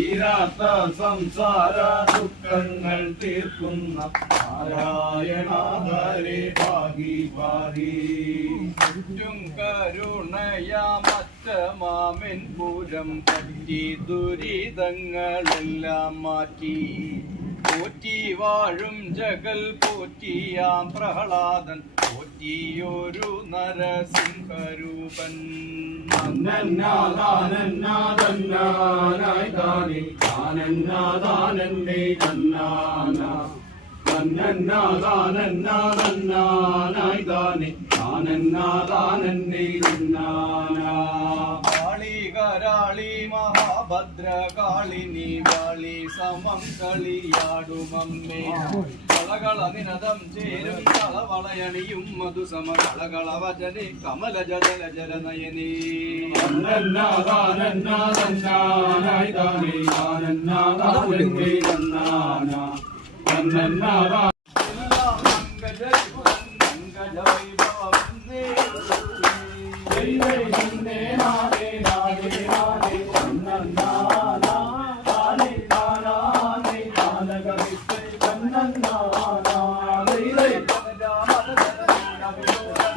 തീരാത്ത സംസാര ദുഃഖങ്ങൾ തീർക്കുന്ന നാരായണ ഹരേ പാഹി പാഹി. ചുറ്റും കരുണയാമറ്റ മാമിൻ പുരം പറ്റി ദുരിതങ്ങളെല്ലാം മാറ്റി പോറ്റി വാഴും ജഗൽ പോറ്റിയാം പ്രഹ്ലാദൻ പോറ്റിയൊരു നരസിംഹരൂപൻ. തന്നാനായി താനേ താനന്നാദാനന്ദേ തന്നാനാ തന്നാനായി താനേ താനന്നാദാനന്ദേ തന്നാനാ. കാളി കരാളി മഹാഭദ്രകാളിനി വാളി സമം കളിയാടുമമ്മേ കളകള നിനദം ചേരും കളവളയണിയും മധുസമ കളകള വചനെ കമല ജല ജലനയനേ. തന്നാനായി താനേ താനന്നാദാനന്ദേ തന്നാനാ തന്നാനാ. ും